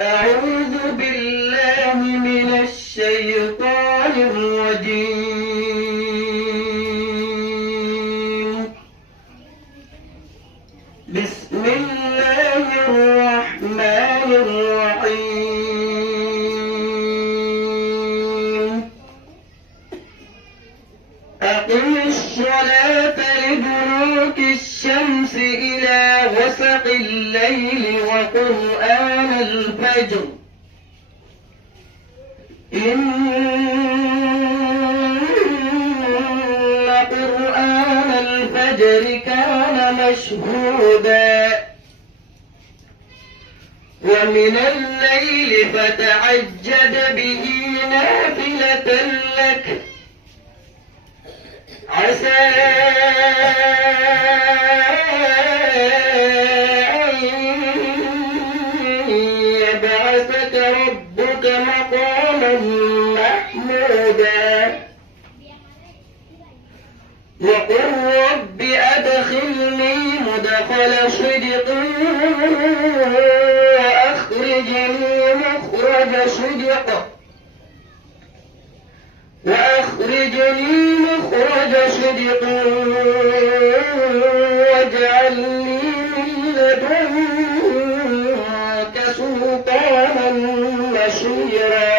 أعوذ بالله من الشيطان الرجيم. بسم الله الرحمن الرحيم. أقم الصلاة لدلوك الشمس إلى غسق الليل وقرآن الفجر إن قرآن الفجر كان مشهودا ومن الليل فتعجد به نافلة لك عسى أن يبعثك ربك مقاما محمودا وقل رب أدخلني مدخل صدق وأخرجني مخرج صدق واجعلني من لدنك سلطانا نصيرا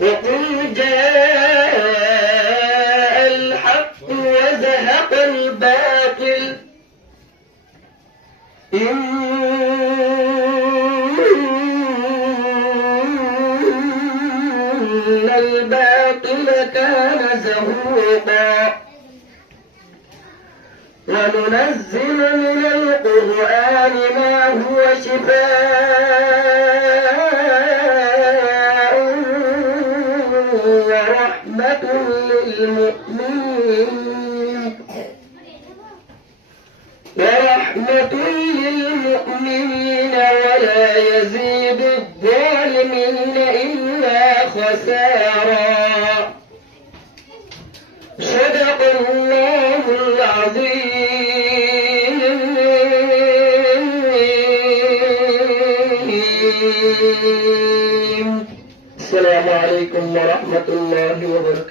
وقل جاء الحق وزهق الباطل إن الباطل كان زهوقا وننزل من القرآن ما هو شفاء ورحمة للمؤمنين ولا يزيد الظالمين إلا خسارا. صدق الله العظيم. السلام عليكم ورحمة الله وبركاته.